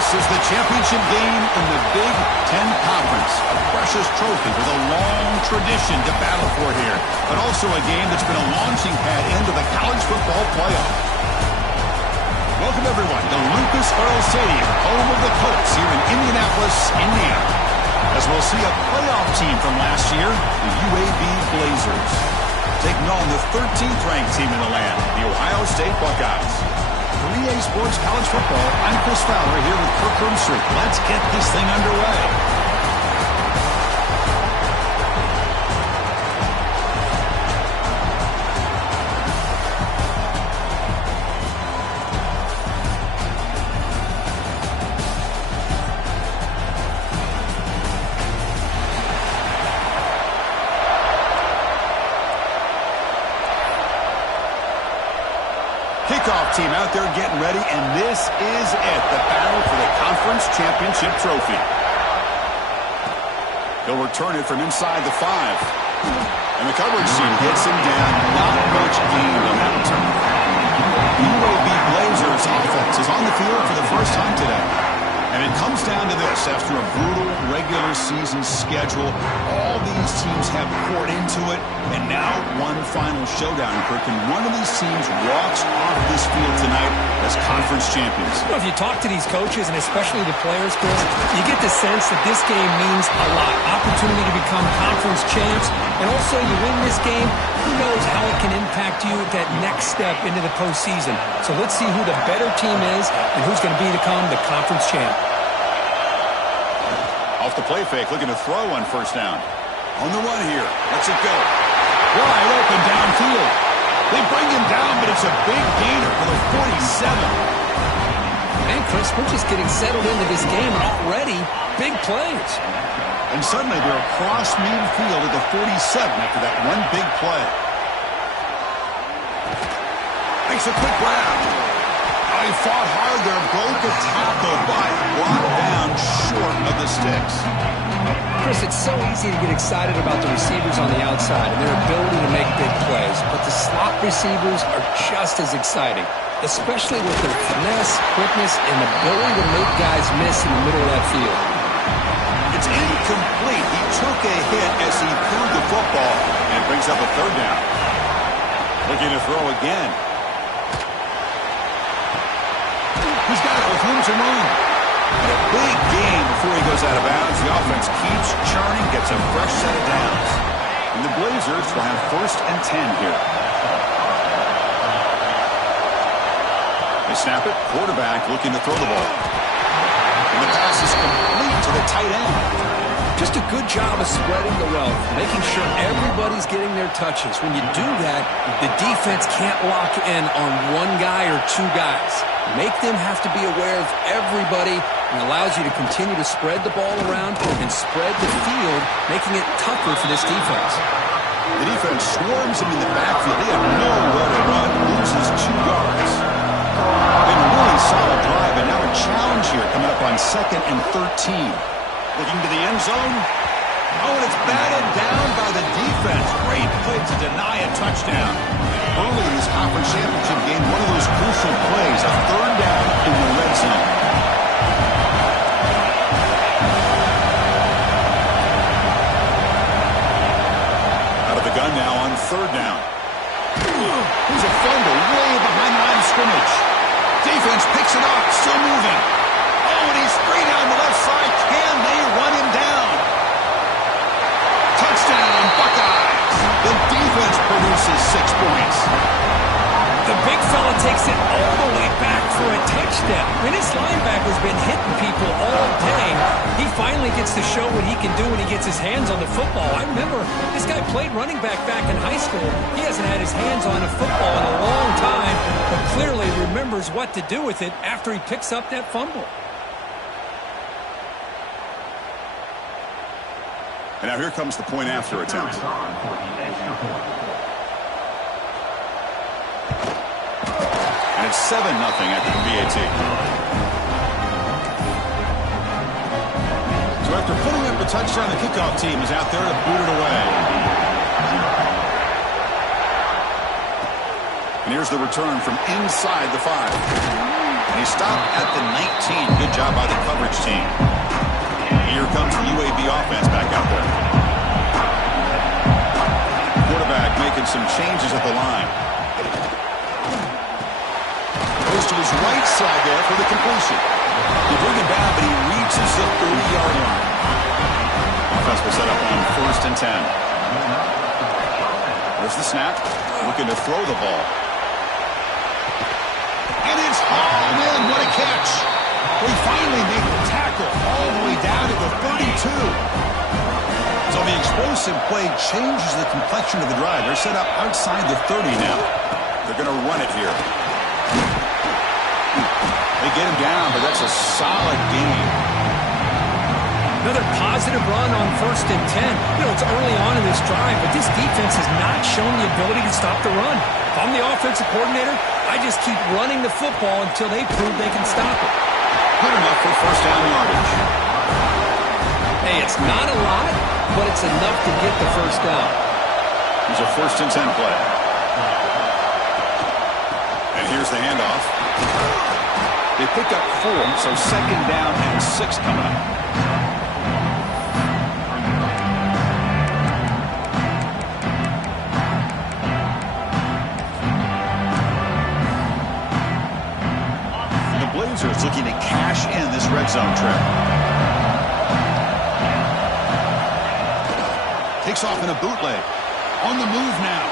This is the championship game in the Big Ten Conference. A precious trophy with a long tradition to battle for here, but also a game that's been a launching pad into the college football playoff. Welcome, everyone, to Lucas Oil Stadium, home of the Colts here in Indianapolis, Indiana. As we'll see a playoff team from last year, the UAB Blazers, taking on the 13th ranked team in the land, the Ohio State Buckeyes. 3A Sports College Football, I'm Chris Fowler here with Kirk Roomstreet. Let's get this thing underway. Kickoff team out there getting ready, and this is it, the battle for the conference championship trophy. He'll return it from inside the 5. And the coverage team gets him down. Not much gained on that return. The UAB Blazers offense is on the field for the first time today. And it comes down to this. After a brutal regular season schedule, all these teams have poured into it, and now one final showdown, Kirk. And one of these teams walks off this field tonight as conference champions. Well, if you talk to these coaches, and especially the players, Chris, you get the sense that this game means a lot. Opportunity to become conference champs, and also you win this game, who knows how it can impact you at that next step into the postseason. So let's see who the better team is and who's going to become the conference champ. Off the play fake, looking to throw on first down. On the run here. Let's it go. Wide open downfield. They bring him down, but it's a big gainer for the 47. Man, Chris, we're just getting settled into this game, and already big plays. And suddenly they're across midfield at the 47 after that one big play. Makes a quick grab. Oh, he fought hard there, broke a tackle, but brought down short of the sticks. Chris, it's so easy to get excited about the receivers on the outside and their ability to make big plays, but the slot receivers are just as exciting, especially with their finesse, quickness, and ability to make guys miss in the middle of that field. It's incomplete. He took a hit as he threw the football and brings up a third down. Looking to throw again. He's got it with room to run. And a big gain before he goes out of bounds. The offense keeps churning, gets a fresh set of downs. And the Blazers will have 1st and 10 here. They snap it. Quarterback looking to throw the ball. And the pass is complete to the tight end. Just a good job of spreading the wealth, making sure everybody's getting their touches. When you do that, the defense can't lock in on one guy or two guys. Make them have to be aware of everybody, and allows you to continue to spread the ball around and spread the field, making it tougher for this defense. The defense swarms him in the backfield. They have nowhere to run, loses 2 yards. Been a really solid drive, and now a challenge here coming up on 2nd and 13. Looking to the end zone. Oh, and it's batted down by the defense. Great play to deny a touchdown. Early in this conference championship game, one of those crucial plays, a 3rd down in the red zone. Out of the gun now on 3rd down. There's a fumble way behind the line of scrimmage. Defense picks it up, still moving. Oh, and he's free down the left side. Can they run him down? Touchdown, Buckeyes. The defense produces 6 points. The big fella takes it all the way back for a touchdown. When his linebacker's been hitting people all day, he finally gets to show what he can do when he gets his hands on the football. I remember this guy played running back in high school. He hasn't had his hands on a football in a long time, but clearly remembers what to do with it after he picks up that fumble. And now here comes the point after attempt. And it's 7-0 after the BAT. So after putting up a touchdown, the kickoff team is out there to boot it away. And here's the return from inside the 5. And he stopped at the 19. Good job by the coverage team. Here comes the UAB offense back out there. Quarterback making some changes at the line. Goes to his right side there for the completion. They bring him down, but he reaches the 30-yard line. Offense will set up on 1st and 10. There's the snap. Looking to throw the ball. And it's hauled in. What a catch. We finally make the tackle all the way down to the 32. So the explosive play changes the complexion of the drive. They're set up outside the 30 now. They're going to run it here. They get him down, but that's a solid gain. Another positive run on 1st and 10. You know, it's early on in this drive, but this defense has not shown the ability to stop the run. If I'm the offensive coordinator, I just keep running the football until they prove they can stop it. Good enough for 1st down yardage. Hey, it's not a lot, but it's enough to get the 1st down. Here's a 1st and 10 play. And here's the handoff. They pick up 4, so 2nd down and 6 coming up. Blazers looking to cash in this red zone trip. Takes off in a bootleg. On the move now.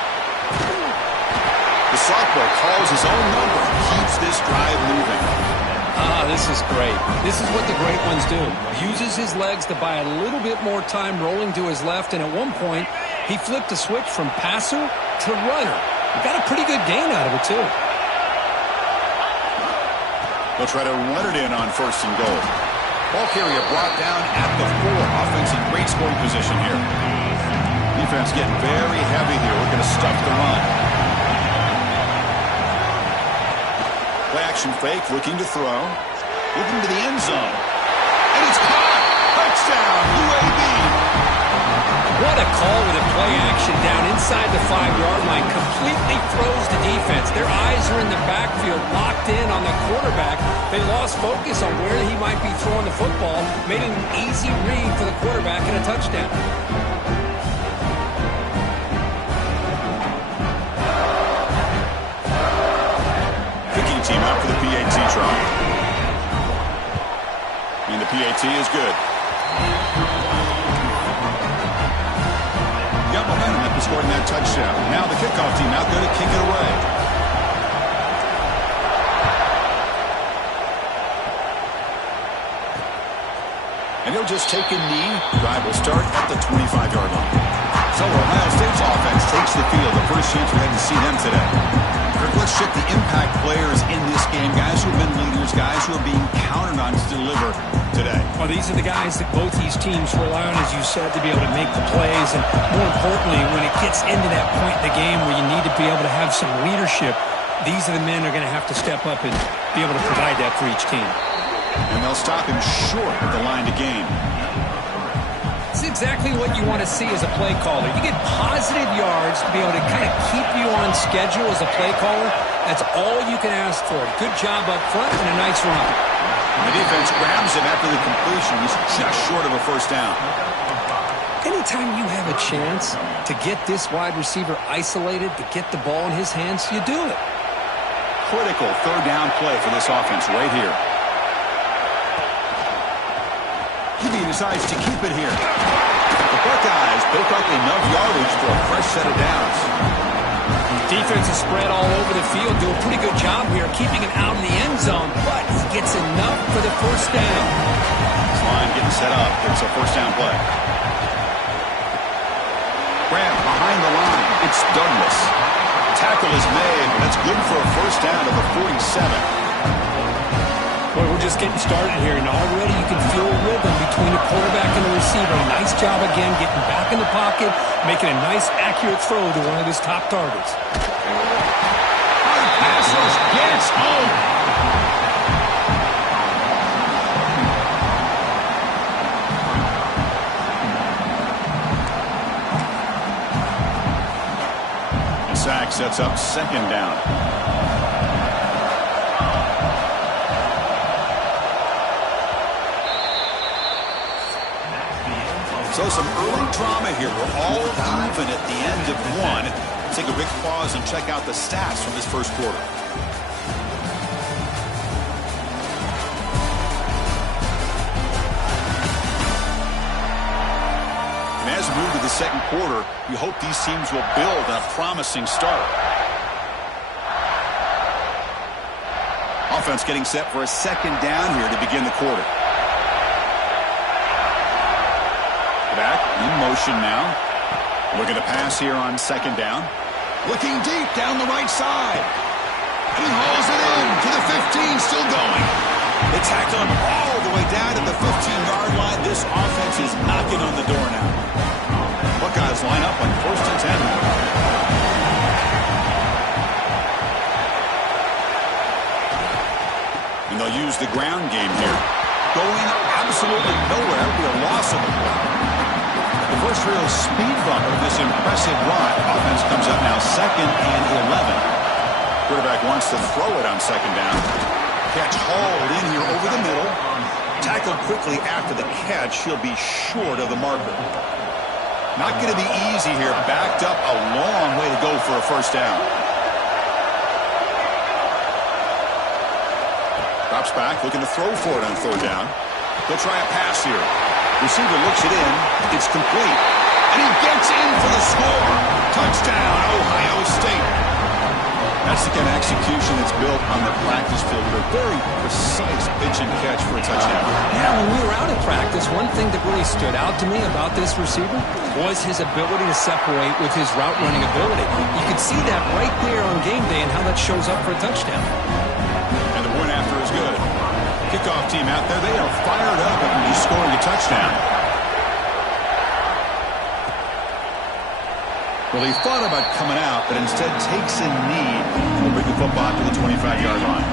The sophomore calls his own number. Keeps this drive moving. This is great. This is what the great ones do. Uses his legs to buy a little bit more time rolling to his left, and at one point, he flipped a switch from passer to runner. He got a pretty good gain out of it, too. They'll try to run it in on 1st and goal. Ball carrier brought down at the 4. Offense in great scoring position here. Defense getting very heavy here. We're going to stuff the run. Play action fake, looking to throw. Looking to the end zone. And it's caught. Touchdown, UAB. What a call with a play action down inside the 5-yard line. Completely throws the defense. Their eyes are in the backfield, locked in on the quarterback. They lost focus on where he might be throwing the football. Made an easy read for the quarterback and a touchdown. Kicking team out for the PAT try. And the PAT is good. Got momentum after scoring that touchdown. Now the kickoff team out there to kick it away. And he'll just take a knee. Drive will start at the 25-yard line. So Ohio State's offense takes the field. The first chance we had to see them today. Let's check the impact players in this game. Guys who have been leaders, guys who are being counted on to deliver today. Well, these are the guys that both these teams rely on, as you said, to be able to make the plays. And more importantly, when it gets into that point in the game where you need to be able to have some leadership, these are the men who are going to have to step up and be able to provide that for each team. And they'll stop him short of the line to gain. It's exactly what you want to see as a play caller. You get positive yards to be able to kind of keep you on schedule as a play caller. That's all you can ask for. Good job up front and a nice run. The defense grabs him after the completion. He's just short of a 1st down. Anytime you have a chance to get this wide receiver isolated, to get the ball in his hands, you do it. Critical 3rd down play for this offense right here. He decides to keep it here. The Buckeyes pick up enough yardage for a fresh set of downs. Defense is spread all over the field. Do a pretty good job here keeping him out in the end zone, but he gets enough for the 1st down. This line getting set up. It's a 1st down play. Grant behind the line. It's Douglas. Tackle is made, but that's good for a 1st down to the 47. Boy, we're just getting started here, and already you can feel a rhythm between the quarterback and the receiver. Nice job again, getting back in the pocket, making a nice, accurate throw to one of his top targets. Pass rush gets home. The sack sets up 2nd down. So some early drama here. We're all even at the end of one. Take a quick pause and check out the stats from this first quarter. And as we move to the second quarter, we hope these teams will build on a promising start. Offense getting set for a second down here to begin the quarter. Back in motion now. Looking to pass here on second down. Looking deep down the right side. And he hauls it in to the 15, still going. They tackle him all the way down to the 15-yard line. This offense is knocking on the door now. Buckeyes line up on 1st and 10. And they'll use the ground game here. Going absolutely nowhere. It'll be a loss of the play. The first real speed bump of this impressive run. Offense comes up now 2nd and 11. Quarterback wants to throw it on second down. Catch hauled in here over the middle. Tackled quickly after the catch. He'll be short of the marker. Not going to be easy here. Backed up a long way to go for a first down. Drops back, looking to throw for it on third down. He'll try a pass here. Receiver looks it in. It's complete. And he gets in for the score. Touchdown, Ohio State. That's the kind of execution that's built on the practice field with a very precise pitch and catch for a touchdown. Yeah, when we were out at practice, one thing that really stood out to me about this receiver was his ability to separate with his route running ability. You could see that right there on game day and how that shows up for a touchdown. And the point after is good. Kickoff team out there, they are fired up after just scoring a touchdown. Well, he thought about coming out, but instead takes a knee and will bring the football to the 25-yard line.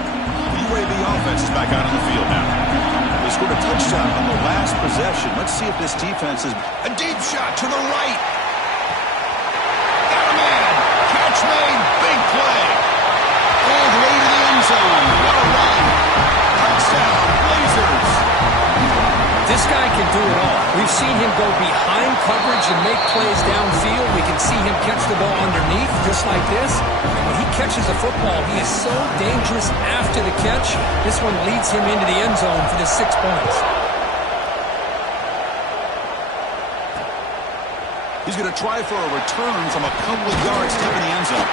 The UAB offense is back out on the field now. They scored a touchdown on the last possession. Let's see if this defense is a deep shot to the right. Got a man. Catch made. Big play. All the way to the end zone. What a run. Touchdown, Blazers. This guy can do it all. We've seen him go behind coverage and make plays downfield. We can see him catch the ball underneath just like this. And when he catches the football, he is so dangerous after the catch. This one leads him into the end zone for the 6 points. He's going to try for a return from a couple of yards deep in the end zone.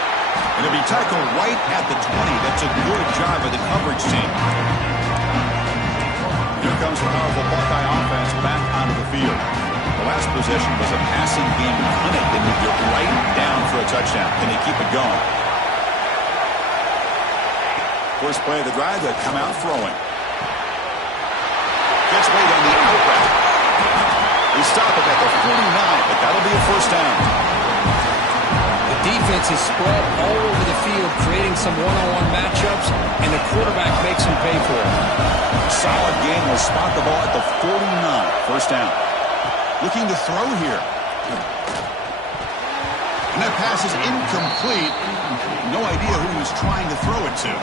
And he'll be tackled right at the 20. That's a good job by the coverage team. Here comes the powerful Buckeye offense back onto the field. The last possession was a passing game clinic. They moved it right down for a touchdown. Can they keep it going? First play of the drive, they'll come out throwing. Gets weight on the out route. They stop it at the 49, but that'll be a first down. The defense is spread all over the field, creating some one-on-one matchups, and the quarterback makes them pay for it. Solid game. Will spot the ball at the 49. First down. Looking to throw here. And that pass is incomplete. No idea who he was trying to throw it to.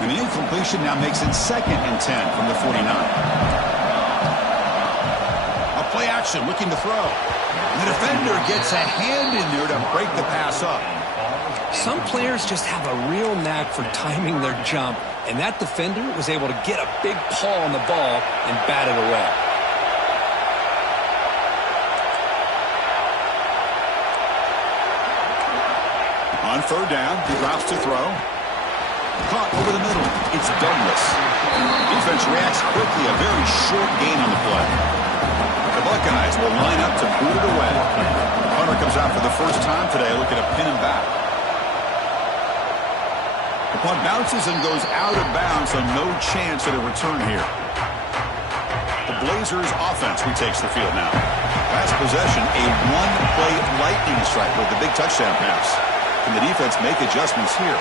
And the incompletion now makes it 2nd and 10 from the 49. A play action, looking to throw. And the defender gets a hand in there to break the pass up. Some players just have a real knack for timing their jump, and that defender was able to get a big paw on the ball and bat it away. On third down, he drops to throw. Caught over the middle. It's Douglas. Defense reacts quickly. A very short gain on the play. The Buckeyes will line up to boot it away. Hunter comes out for the first time today, looking to pin him back. The punt bounces and goes out of bounds, so no chance at a return here. The Blazers offense retakes the field now. Last possession, a one-play lightning strike with the big touchdown pass. Can the defense make adjustments here?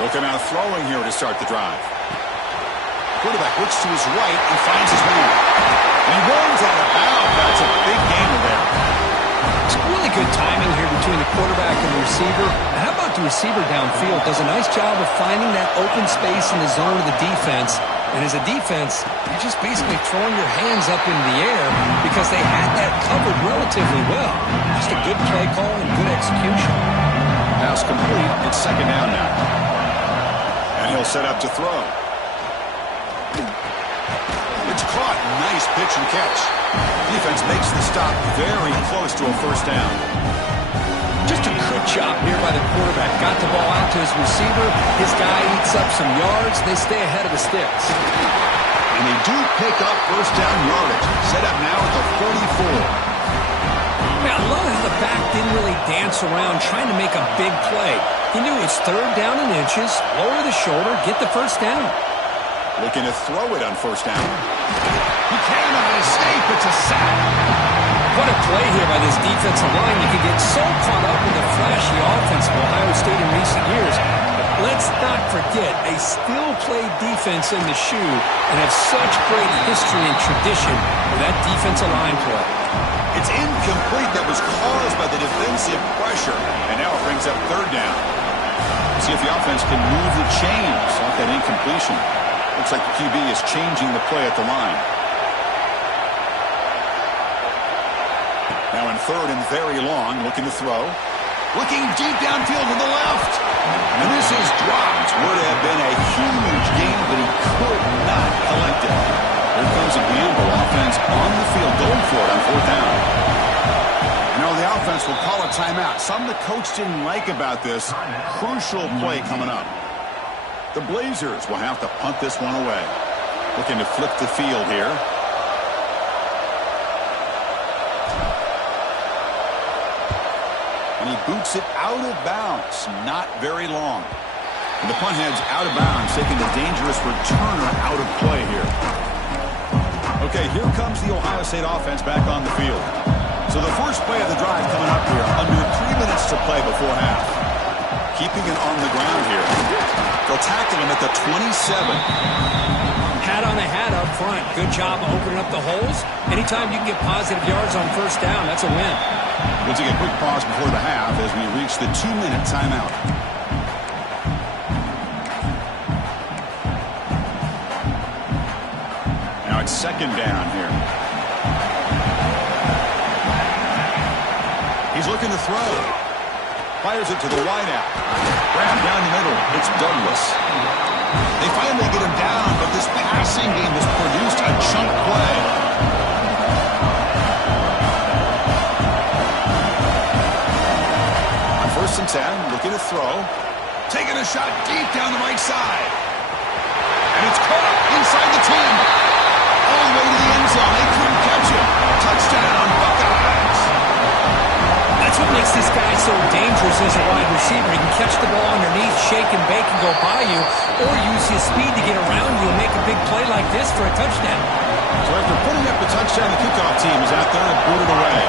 Looking out throwing here to start the drive. Quarterback looks to his right and finds his man. And he runs out of bounds. That's a big gain there. It's really good timing here between the quarterback and the receiver. And how about the receiver downfield? Does a nice job of finding that open space in the zone of the defense And as a defense, you're just basically throwing your hands up in the air because they had that covered relatively well. Just a good play call and good execution. Pass complete. It's second down now. And he'll set up to throw. It's caught. Nice pitch and catch. Defense makes the stop very close to a first down. Just a good job here by the quarterback. Got the ball out to his receiver. His guy eats up some yards. They stay ahead of the sticks. And they do pick up first down yardage. Set up now at the 44. Now, I love how the back didn't really dance around trying to make a big play. He knew it's third down in inches, lower the shoulder, get the first down. Looking to throw it on first down. He cannot escape. It's a sack. What a play here by this defensive line. You can get so caught up in the flashy offense of Ohio State in recent years. But let's not forget, they still play defense in the shoe and have such great history and tradition with that defensive line play. It's incomplete. That was caused by the defensive pressure. And now it brings up third down. See if the offense can move the chains off that incompletion. Looks like the QB is changing the play at the line. Now in third and very long, looking to throw. Looking deep downfield to the left. And this is dropped. Would have been a huge gain, but he could not collect it. Here comes a gamble. Offense on the field going for it on fourth down. Now the offense will call a timeout. Something the coach didn't like about this. Crucial play coming up. The Blazers will have to punt this one away. Looking to flip the field here. And he boots it out of bounds. Not very long. And the punt heads out of bounds, taking the dangerous returner out of play here. Okay, here comes the Ohio State offense back on the field. So the first play of the drive coming up here. Under 3 minutes to play before half. Keeping it on the ground here. They'll tackle him at the 27. Hat on a hat up front. Good job of opening up the holes. Anytime you can get positive yards on first down, that's a win. We'll take a quick pause before the half as we reach the 2-minute timeout. Now it's second down here. He's looking to throw. Fires it to the wideout. Grab down the middle. It's Douglas. They finally get him down, but this passing game has produced a chunk play. On 1st and 10, looking to throw. Taking a shot deep down the right side. And it's caught inside the 10. All the way to the end zone. They couldn't catch it. Touchdown, Buckeyes. That's what makes this guy so dangerous as a wide receiver. He can catch the ball underneath, shake and bake and go by you, or use his speed to get around you and make a big play like this for a touchdown. So after putting up the touchdown, the kickoff team is out there to boot it away.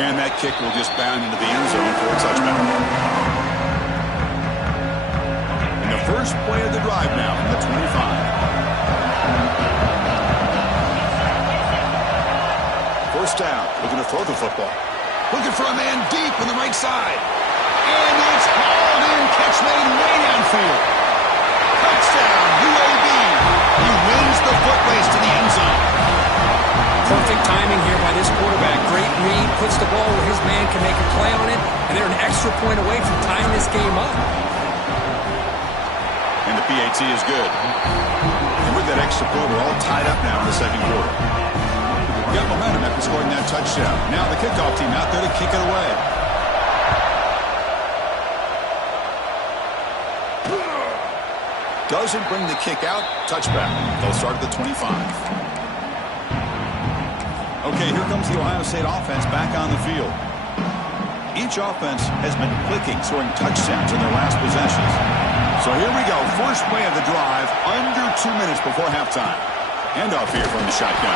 And that kick will just bound into the end zone for a touchdown. And the first play of the drive now from the 25. First down, looking to throw the football. Looking for a man deep on the right side. And it's hauled in. Catch made way downfield. Touchdown, UAB. He wins the foot race to the end zone. Perfect timing here by this quarterback. Great read, puts the ball where his man can make a play on it, and they're an extra point away from tying this game up. And the PAT is good. And with that extra point, we're all tied up now in the second quarter. Got momentum after scoring that touchdown. Now the kickoff team out there to kick it away. Doesn't bring the kick out. Touchback. They'll start at the 25. Okay, here comes the Ohio State offense back on the field. Each offense has been clicking, scoring touchdowns in their last possessions. So here we go. First play of the drive, under 2 minutes before halftime. Handoff here from the shotgun.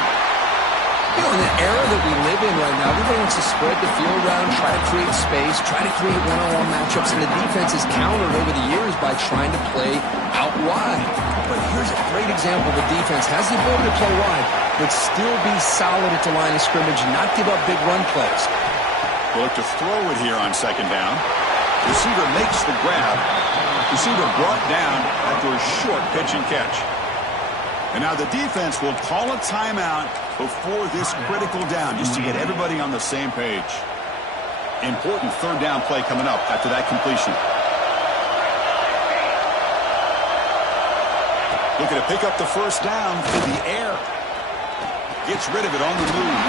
You know, in the era that we live in right now, everybody wants to spread the field around, try to create space, try to create one-on-one matchups, and the defense is countered over the years by trying to play out wide. But here's a great example. The defense has the ability to play wide, but still be solid at the line of scrimmage, not give up big run plays. We'll look to throw it here on second down. Receiver makes the grab. Receiver brought down after a short pitch and catch. And now the defense will call a timeout before this critical down, just to get everybody on the same page. Important third down play coming up after that completion. Looking to pick up the first down in the air. Gets rid of it on the move.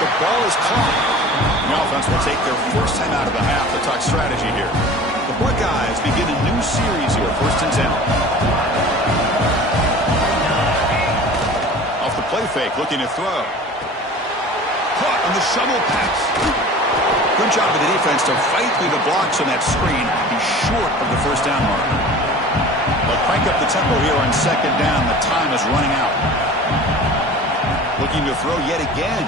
The ball is caught. The offense will take their first time out of the half to talk strategy here. The Buckeyes begin a new series here, 1st and 10. Off the play fake, looking to throw. Caught on the shovel pass. Good job of the defense to fight through the blocks on that screen. He's short of the first down mark. They'll crank up the tempo here on 2nd down. The time is running out. Looking to throw yet again.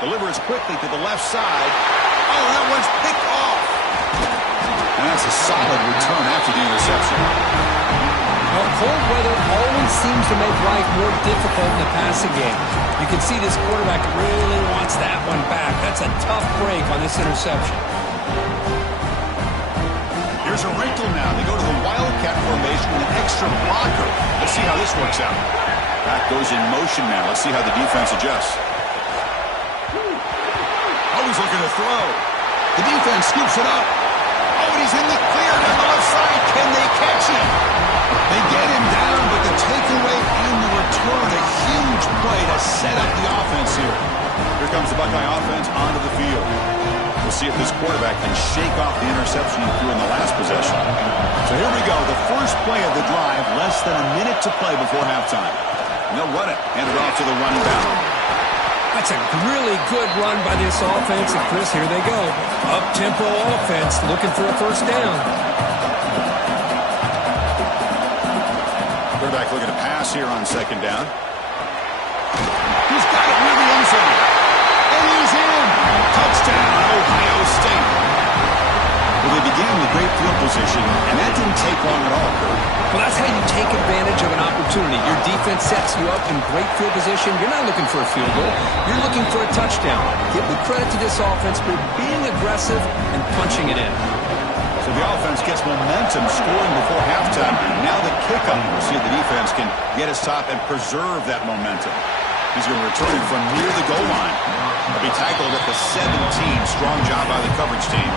Delivers quickly to the left side. Oh, that one's picked off. And that's a solid return after the interception. Well, cold weather always seems to make life more difficult in the passing game. You can see this quarterback really wants that one back. That's a tough break on this interception. Here's a wrinkle now. They go to the Wildcat formation with an extra blocker. Let's see how this works out. Back goes in motion now. Let's see how the defense adjusts. Oh, he's looking to throw. The defense scoops it up. Oh, and he's in the clear down the left side. Can they catch him? They get him down, but the takeaway and the return, a huge play to set up the offense here. Here comes the Buckeye offense onto the field. We'll see if this quarterback can shake off the interception he threw in the last possession. So here we go, the first play of the drive, less than a minute to play before halftime. And they'll run it, hand it off to the running back. That's a really good run by this offense. And Chris, here they go. Up-tempo offense, looking for a first down. Quarterback looking to pass here on 2nd down. He's got it near the end zone. And he's in. Touchdown, Ohio State. Well, they began with great field position, and that didn't take long at all, Kurt. Well, that's how you take advantage of an opportunity. Your defense sets you up in great field position. You're not looking for a field goal. You're looking for a touchdown. Give the credit to this offense for being aggressive and punching it in. So the offense gets momentum scoring before halftime. Now the kickoff. We'll see if the defense can get his top and preserve that momentum. He's going to return it from near the goal line. He'll be tackled at the 17. Strong job by the coverage team.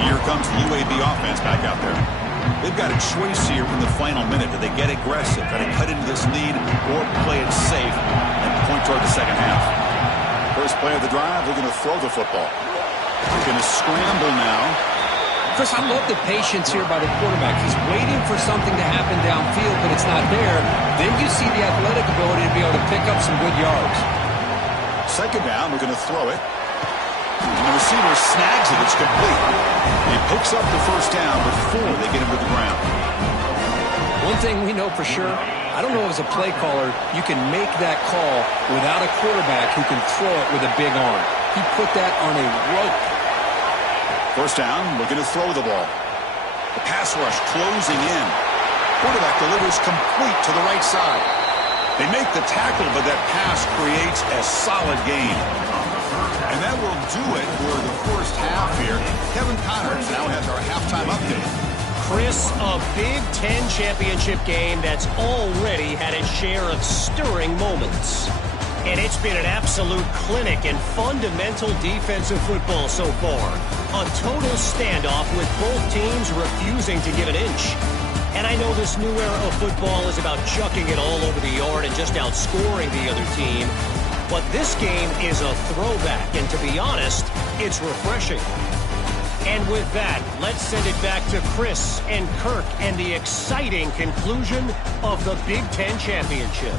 Here comes the UAB offense back out there. They've got a choice here in the final minute. Do they get aggressive, try to cut into this lead, or play it safe and point toward the second half? First play of the drive, they're going to throw the football. They're going to scramble now. Chris, I love the patience here by the quarterback. He's waiting for something to happen downfield, but it's not there. Then you see the athletic ability to be able to pick up some good yards. 2nd down, we're going to throw it. And the receiver snags it. It's complete. He picks up the first down before they get him to the ground. One thing we know for sure, I don't know as a play caller, you can make that call without a quarterback who can throw it with a big arm. He put that on a rope. First down, looking to throw the ball. The pass rush closing in. Quarterback delivers complete to the right side. They make the tackle, but that pass creates a solid gain. And that will do it for the first half here. Kevin Connors now has our halftime update. Chris, a Big Ten championship game that's already had its share of stirring moments. And it's been an absolute clinic in fundamental defensive football so far. A total standoff with both teams refusing to give an inch. And I know this new era of football is about chucking it all over the yard and just outscoring the other team. But this game is a throwback, and to be honest, it's refreshing. And with that, let's send it back to Chris and Kirk and the exciting conclusion of the Big Ten Championship.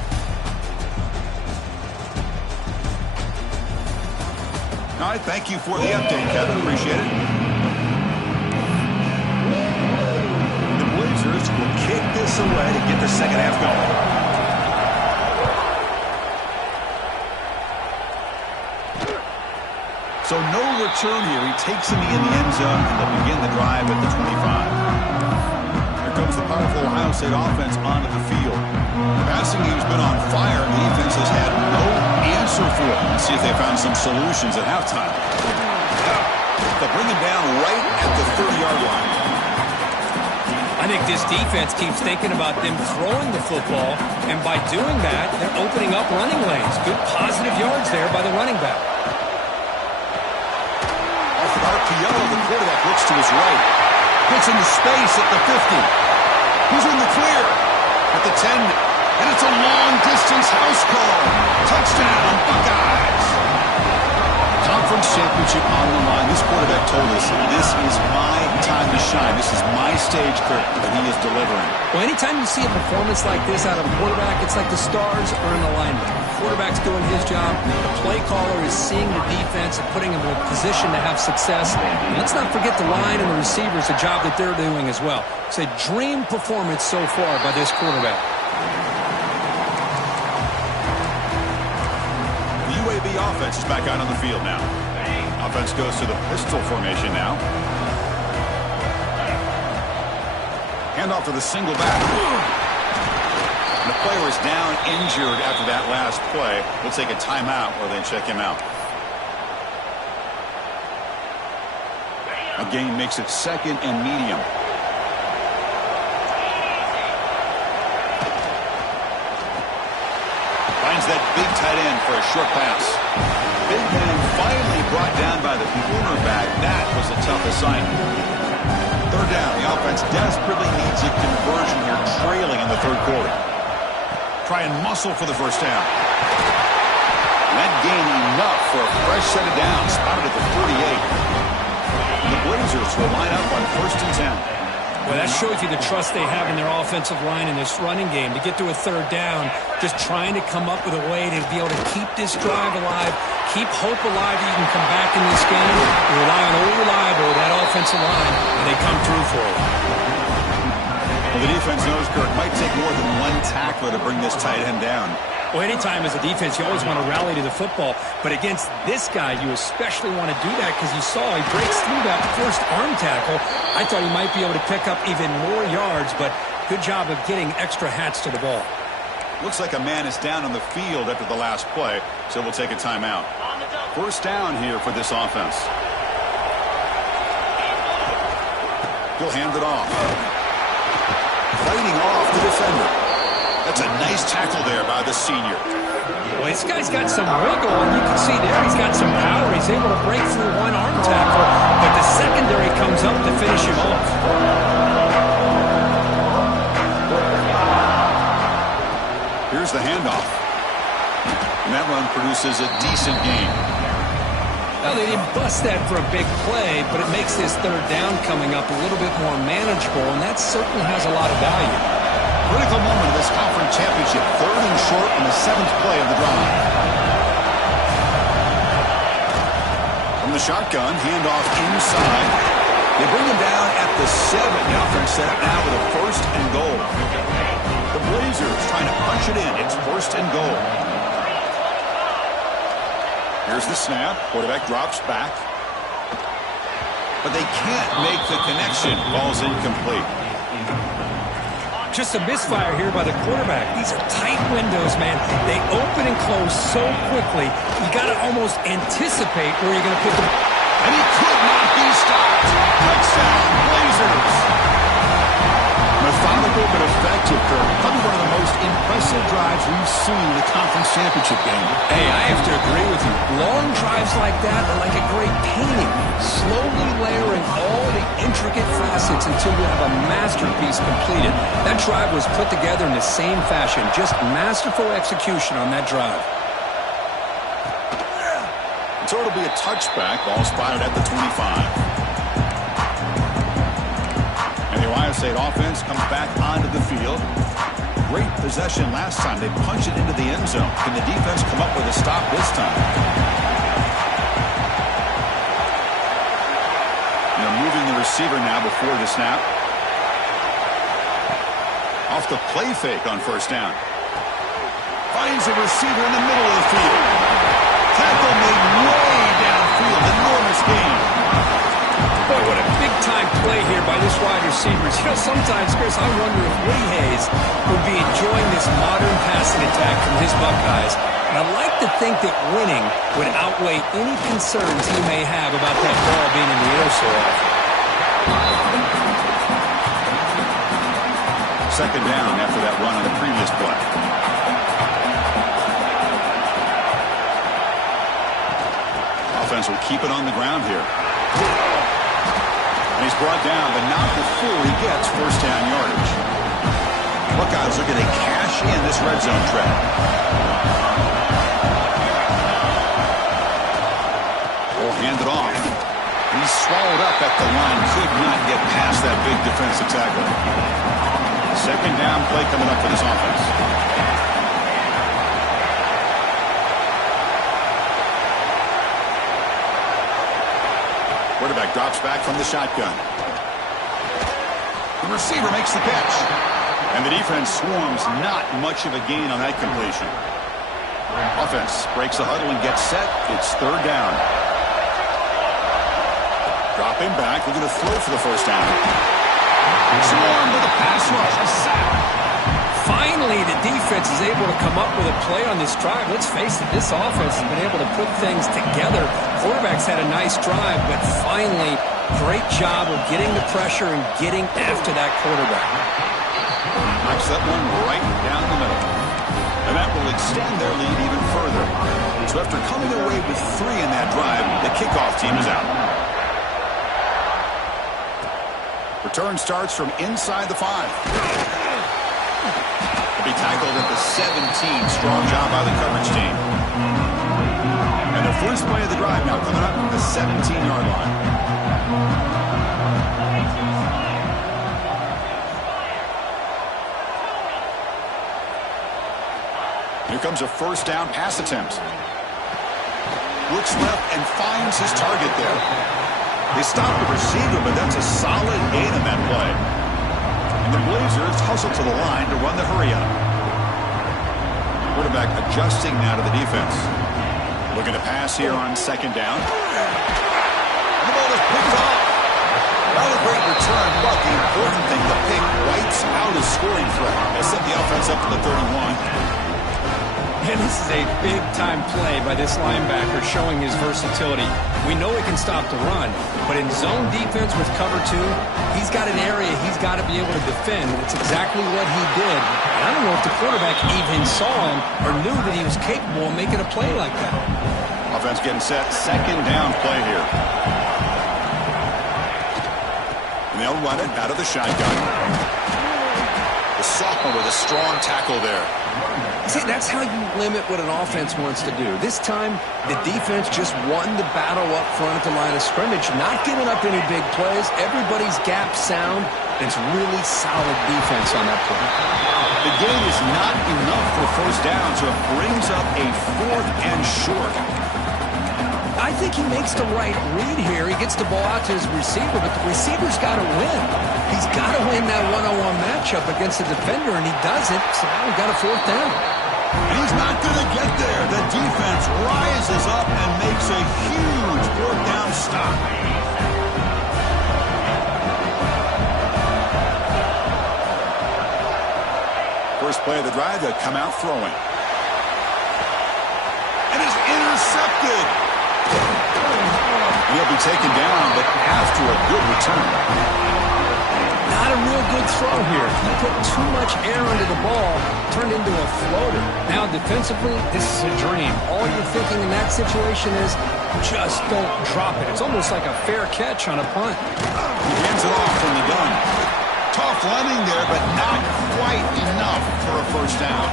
All right, thank you for the update, Kevin. Appreciate it. The Blazers will kick this away to get the second half going. So no return here. He takes him in the end zone, and they'll begin the drive at the 25. Here comes the powerful Ohio State offense onto the field. The passing game's been on fire. The defense has had no answer for it. Let's see if they found some solutions at halftime. They'll bring him down right at the 30-yard line. I think this defense keeps thinking about them throwing the football, and by doing that, they're opening up running lanes. Good positive yards there by the running back. Off an RPO, the quarterback looks to his right. Gets into space at the 50. He's in the clear at the 10. And it's a long-distance house call. Touchdown, Buckeyes. Conference championship on the line. This quarterback told us, this is my time to shine. This is my stage, Kirk, and he is delivering. Well, anytime you see a performance like this out of a quarterback, it's like the stars are in alignment. The quarterback's doing his job. The play caller is seeing the defense and putting him in a position to have success. And let's not forget the line and the receivers, the job that they're doing as well. It's a dream performance so far by this quarterback. The offense is back out on the field now. Offense goes to the pistol formation now. Handoff to the single back. And the player is down injured after that last play. We'll take a timeout while they check him out. A gain makes it 2nd and medium. Finds that big tight end for a short pass. Big man finally brought down by the cornerback. That was a tough assignment. 3rd down. The offense desperately needs a conversion here, trailing in the 3rd quarter. Try and muscle for the 1st down. And that gain enough for a fresh set of downs. Spotted at the 38. The Blazers will line up on 1st and 10. Well, that shows you the trust they have in their offensive line in this running game. To get to a 3rd down, just trying to come up with a way to be able to keep this drive alive, keep hope alive that you can come back in this game. You rely on old reliable, that offensive line, and they come through for you. Well, the defense knows, Kirk, might take more than one tackler to bring this tight end down. Well, anytime as a defense, you always want to rally to the football. But against this guy, you especially want to do that because you saw he breaks through that first arm tackle. I thought he might be able to pick up even more yards, but good job of getting extra hats to the ball. Looks like a man is down on the field after the last play, so we'll take a timeout. 1st down here for this offense. He'll hand it off. Fighting off the defender. That's a nice tackle there by the senior. Well, this guy's got some wiggle, and you can see there he's got some power. He's able to break through one arm tackle, but the secondary comes up to finish him off. Here's the handoff. And that run produces a decent gain. Well, they didn't bust that for a big play, but it makes this 3rd down coming up a little bit more manageable, and that certainly has a lot of value. Critical moment of this conference championship. 3rd and short on the 7th play of the drive. From the shotgun, handoff inside. They bring him down at the 7. The offense set up now with a 1st and goal. The Blazers trying to punch it in. It's 1st and goal. Here's the snap. Quarterback drops back. But they can't make the connection. Ball's incomplete. Just a misfire here by the quarterback. These are tight windows, man. They open and close so quickly. You got to almost anticipate where you're going to put them. And he could not be stopped. Touchdown, Blazers. Methodical but effective, Kirk. Probably one of the most impressive drives we've seen in a conference championship game. Hey, I have to agree with you. Long drives like that are like a great painting. Slowly layering all the intricate facets until you have a masterpiece completed. That drive was put together in the same fashion. Just masterful execution on that drive. So it'll be a touchback. Ball spotted at the 25. And the Ohio State offense comes back onto the field. Great possession last time. They punch it into the end zone. Can the defense come up with a stop this time? Moving the receiver now before the snap. Off the play fake on 1st down. Finds a receiver in the middle of the field. Tackle made way downfield. Enormous gain. Boy, what a big-time play here by this wide receiver. You know, sometimes, Chris, I wonder if Woody Hayes would be enjoying this modern passing attack from his Buckeyes. And I'd like to think that winning would outweigh any concerns he may have about that ball being in the air so often. Second down after that run on the previous play. Offense will keep it on the ground here. And he's brought down, but not before he gets first down yardage. Buckeyes looking to cash in this red zone trap. Will hand it off. He's swallowed up at the line. Could not get past that big defensive tackle. Second down play coming up for this offense. Quarterback drops back from the shotgun. The receiver makes the catch. And the defense swarms, not much of a gain on that completion. Offense breaks the huddle and gets set. It's third down. Dropping back, looking to throw for the first down. Swarm with a pass rush, a sack. Finally, the defense is able to come up with a play on this drive. Let's face it, this offense has been able to put things together. Quarterback's had a nice drive, but finally, great job of getting the pressure and getting after that quarterback. Knocks that one right down the middle. And that will extend their lead even further. So after coming away with 3 in that drive, the kickoff team is out. Return starts from inside the 5. He'll be tackled at the 17. Strong job by the coverage team. And the first play of the drive now coming up from the 17-yard line. Here comes a first down pass attempt. Looks left and finds his target there. They stop the receiver, but that's a solid gain on that play. And the Blazers hustle to the line to run the hurry up. Quarterback adjusting now to the defense. Looking to pass here on second down. And the ball is picked off. Not a great return, but the important thing, the pick wipes out a scoring threat. They set the offense up to the 31. And this is a big-time play by this linebacker showing his versatility. We know he can stop the run, but in zone defense with cover 2, he's got an area he's got to be able to defend. It's exactly what he did. And I don't know if the quarterback even saw him or knew that he was capable of making a play like that. Offense getting set. Second down play here. And they'll run it out of the shotgun. The sophomore with a strong tackle there. See, that's how you limit what an offense wants to do. This time, the defense just won the battle up front at the line of scrimmage, not giving up any big plays. Everybody's gap sound. It's really solid defense on that play. The gain is not enough for first down, so it brings up a 4th and short. I think he makes the right read here. He gets the ball out to his receiver, but the receiver's got to win. He's got to win that one-on-one matchup against the defender, and he doesn't, so now we've got a 4th down. And he's not going to get there. The defense rises up and makes a huge 4th down stop. First play of the drive, they'll come out throwing. And is intercepted. And he'll be taken down, but after a good return. Not a real good throw here. He put too much air under the ball, turned into a floater. Now defensively, this is a dream. All you're thinking in that situation is just don't drop it. It's almost like a fair catch on a punt. He hands it off from the gun. Tough running there, but not quite enough for a first down.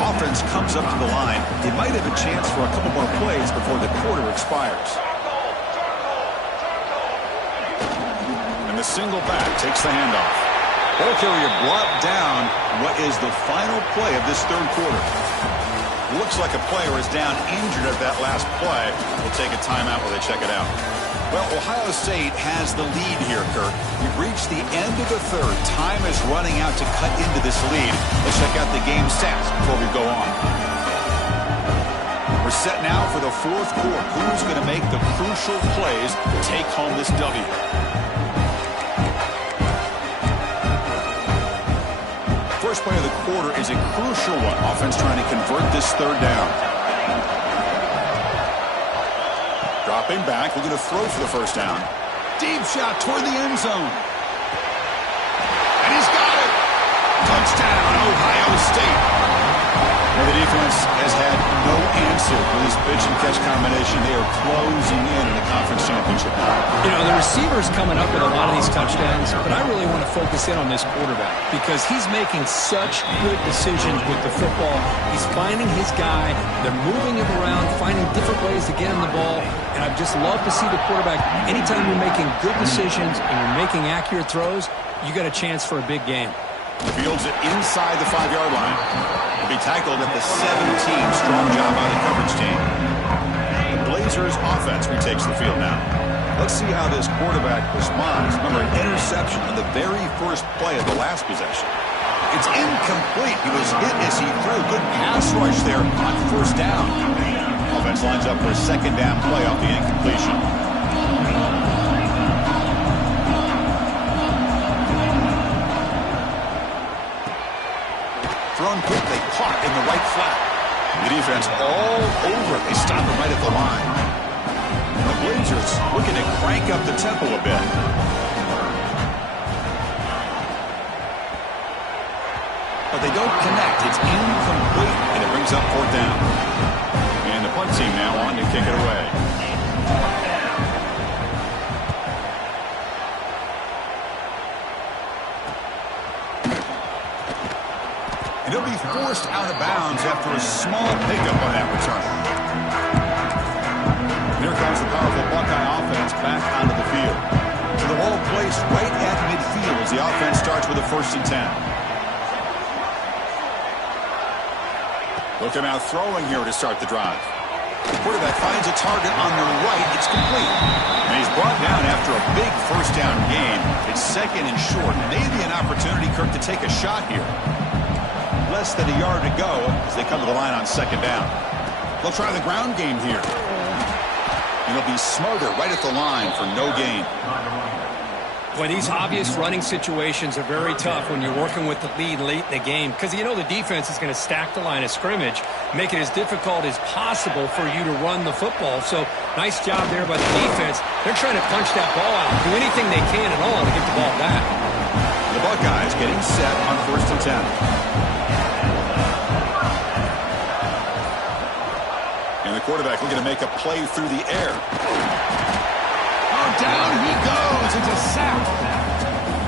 Offense comes up to the line. They might have a chance for a couple more plays before the quarter expires. And the single back takes the handoff. Ball carrier brought down. What is the final play of this third quarter? Looks like a player is down injured at that last play. We'll take a timeout while they check it out. Well, Ohio State has the lead here, Kirk. We've reached the end of the third. Time is running out to cut into this lead. Let's check out the game stats before we go on. We're set now for the fourth quarter. Who's going to make the crucial plays to take home this W? First play of the quarter is a crucial one. Offense trying to convert this third down. Dropping back, looking to throw for the first down. Deep shot toward the end zone. And he's got it. Touchdown, Ohio State. Well, the defense has had no answer for this pitch-and-catch combination. They are closing in the conference championship now. You know, the receiver's coming up with a lot of these touchdowns, but I really want to focus in on this quarterback because he's making such good decisions with the football. He's finding his guy. They're moving him around, finding different ways to get him the ball, and I just love to see the quarterback. Anytime you're making good decisions and you're making accurate throws, you got a chance for a big game. Fields it inside the 5-yard line. He'll be tackled at the 17. Strong job by the coverage team. The Blazers offense retakes the field now. Let's see how this quarterback responds. Remember, an interception on the very first play of the last possession. It's incomplete. He was hit as he threw. Good pass rush there on first down. Offense lines up for a second down play off the incompletion. Thrown quickly, caught in the right flat. The defense all over. They stop it right at the line. The Blazers looking to crank up the tempo a bit. But they don't connect. It's incomplete, and it brings up fourth down. And the punt team now on to kick it away. He'll be forced out of bounds after a small pickup on that return. Here comes the powerful Buckeye offense back onto the field. So the ball placed right at midfield as the offense starts with a 1st and 10. Looking out throwing here to start the drive. The quarterback finds a target on the right. It's complete. And he's brought down after a big first down gain. It's 2nd and short. Maybe an opportunity, Kirk, to take a shot here. Less than a yard to go as they come to the line on 2nd down. They'll try the ground game here. And it'll be smarter right at the line for no gain. Boy, these obvious running situations are very tough when you're working with the lead late in the game because you know the defense is going to stack the line of scrimmage, make it as difficult as possible for you to run the football. So nice job there by the defense. They're trying to punch that ball out, do anything they can at all to get the ball back. The Buckeyes getting set on 1st and 10. And the quarterback looking to make a play through the air. Oh, down he goes. It's a sack.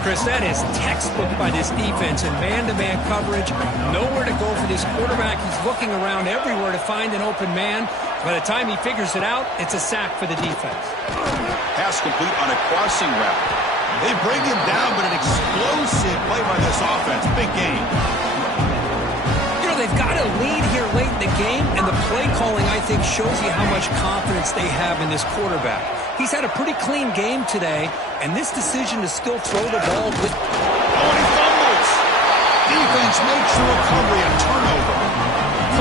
Chris, that is textbook by this defense in man-to-man coverage. Nowhere to go for this quarterback. He's looking around everywhere to find an open man. By the time he figures it out, it's a sack for the defense. Pass complete on a crossing route. They bring him down, but an explosive play by this offense. Big game. They've got a lead here late in the game, and the play calling, I think, shows you how much confidence they have in this quarterback. He's had a pretty clean game today, and this decision to still throw the ball with... Oh, and he fumbles! Defense makes the recovery, a turnover.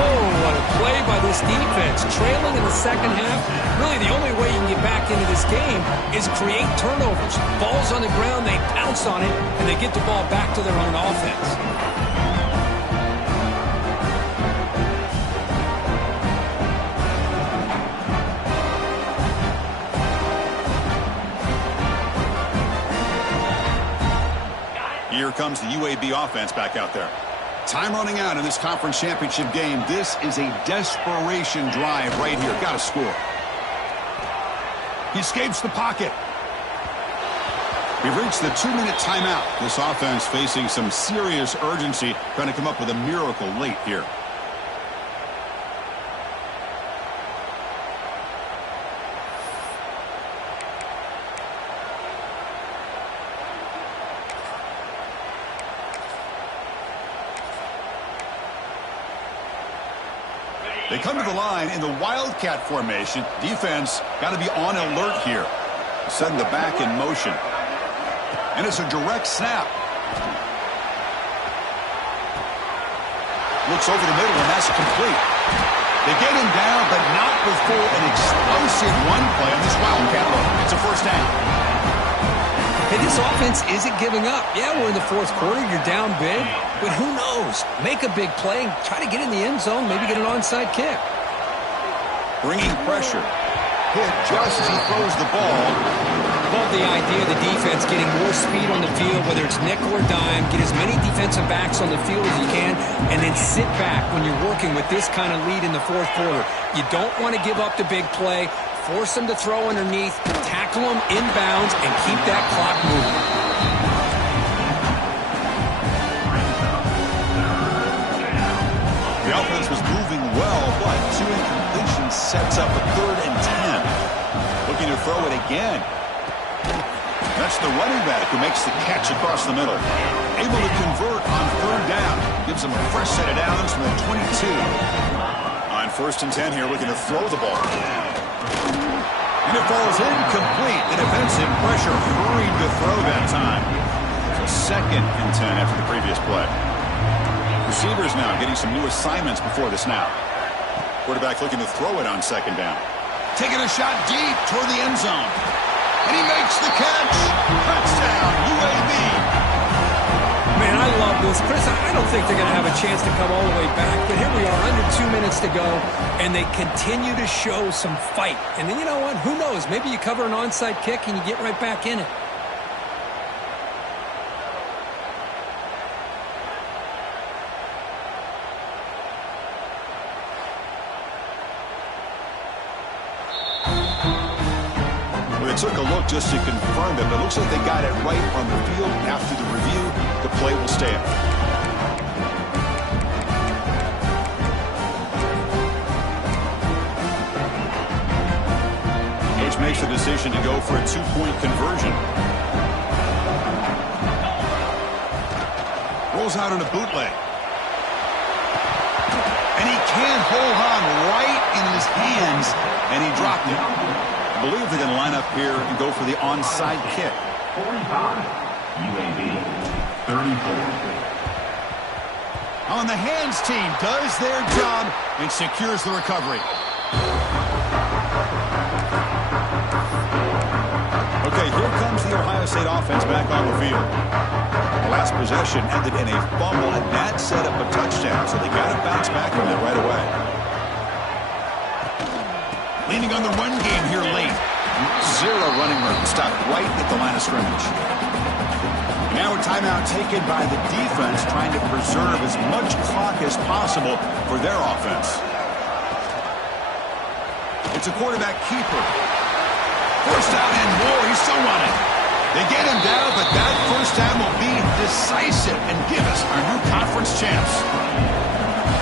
Oh, what a play by this defense. Trailing in the second half, really the only way you can get back into this game is create turnovers. Ball's on the ground, they pounce on it, and they get the ball back to their own offense. Here comes the UAB offense back out there. Time running out in this conference championship game. This is a desperation drive right here. Got to score. He escapes the pocket. We've reached the 2-minute timeout. This offense facing some serious urgency, trying to come up with a miracle late here. They come to the line in the Wildcat formation. Defense got to be on alert here. Setting the back in motion. And it's a direct snap. Looks over the middle, and that's complete. They get him down, but not before an explosive run play on this Wildcat look. It's a first down. Hey, this offense isn't giving up. Yeah, we're in the fourth quarter. You're down big. But who knows? Make a big play. Try to get in the end zone. Maybe get an onside kick. Bringing pressure. Hit just as he throws the ball. Love the idea of the defense getting more speed on the field, whether it's nickel or dime. Get as many defensive backs on the field as you can, and then sit back when you're working with this kind of lead in the fourth quarter. You don't want to give up the big play. Force them to throw underneath, tackle them inbounds, and keep that clock moving. The offense was moving well, but 2 incompletions sets up a 3rd and 10. Looking to throw it again. That's the running back who makes the catch across the middle. Able to convert on 3rd down. Gives them a fresh set of downs from the 22. On 1st and 10 here, looking to throw the ball. And it falls incomplete. The defensive pressure hurried to throw that time. So 2nd and 10 after the previous play. Receivers now getting some new assignments before the snap. Quarterback looking to throw it on 2nd down. Taking a shot deep toward the end zone. And he makes the catch. Touchdown, UAB. Man, I love this. Chris, I don't think they're going to have a chance to come all the way back. But here we are, under 2 minutes to go, and they continue to show some fight. And then you know what? Who knows? Maybe you cover an onside kick and you get right back in it. They took a look just to confirm it, but it looks like they got it right on the field. After the review, the play will stand. Gage makes the decision to go for a 2-point conversion. Rolls out on a bootleg. And he can't hold on right in his hands, and he dropped it. I believe they're going to line up here and go for the onside kick. 45, UAB, 34. On the hands team does their job and secures the recovery. Okay, here comes the Ohio State offense back on the field. The last possession ended in a fumble, and that set up a touchdown, so they got to bounce back from that right away. Leaning on the run game here late. 0 running room. Stopped right at the line of scrimmage. Now a timeout taken by the defense, trying to preserve as much clock as possible for their offense. It's a quarterback keeper. First down and more. He's still running. They get him down, but that first down will be decisive and give us our new conference champs.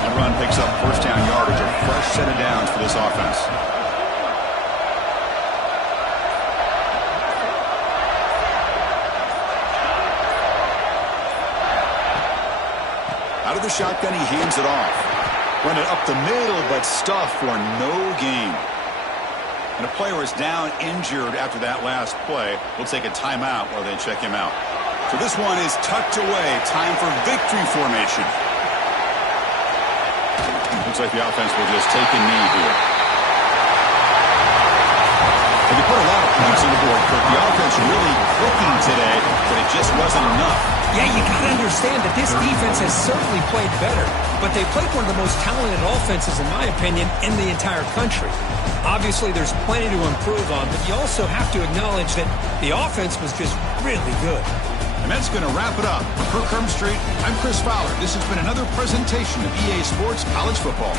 The run picks up first down yardage, a fresh set of downs for this offense. Out of the shotgun, he hands it off. Run it up the middle, but stuffed for no gain. And a player is down injured after that last play. We'll take a timeout while they check him out. So this one is tucked away. Time for victory formation. Looks like the offense will just take a knee here. And they put a lot of points on the board, Kirk. The offense really clicking today, but it just wasn't enough. Yeah, you got to understand that this defense has certainly played better, but they played one of the most talented offenses, in my opinion, in the entire country. Obviously, there's plenty to improve on, but you also have to acknowledge that the offense was just really good. And that's going to wrap it up. For Kirk Street, I'm Chris Fowler. This has been another presentation of EA Sports College Football.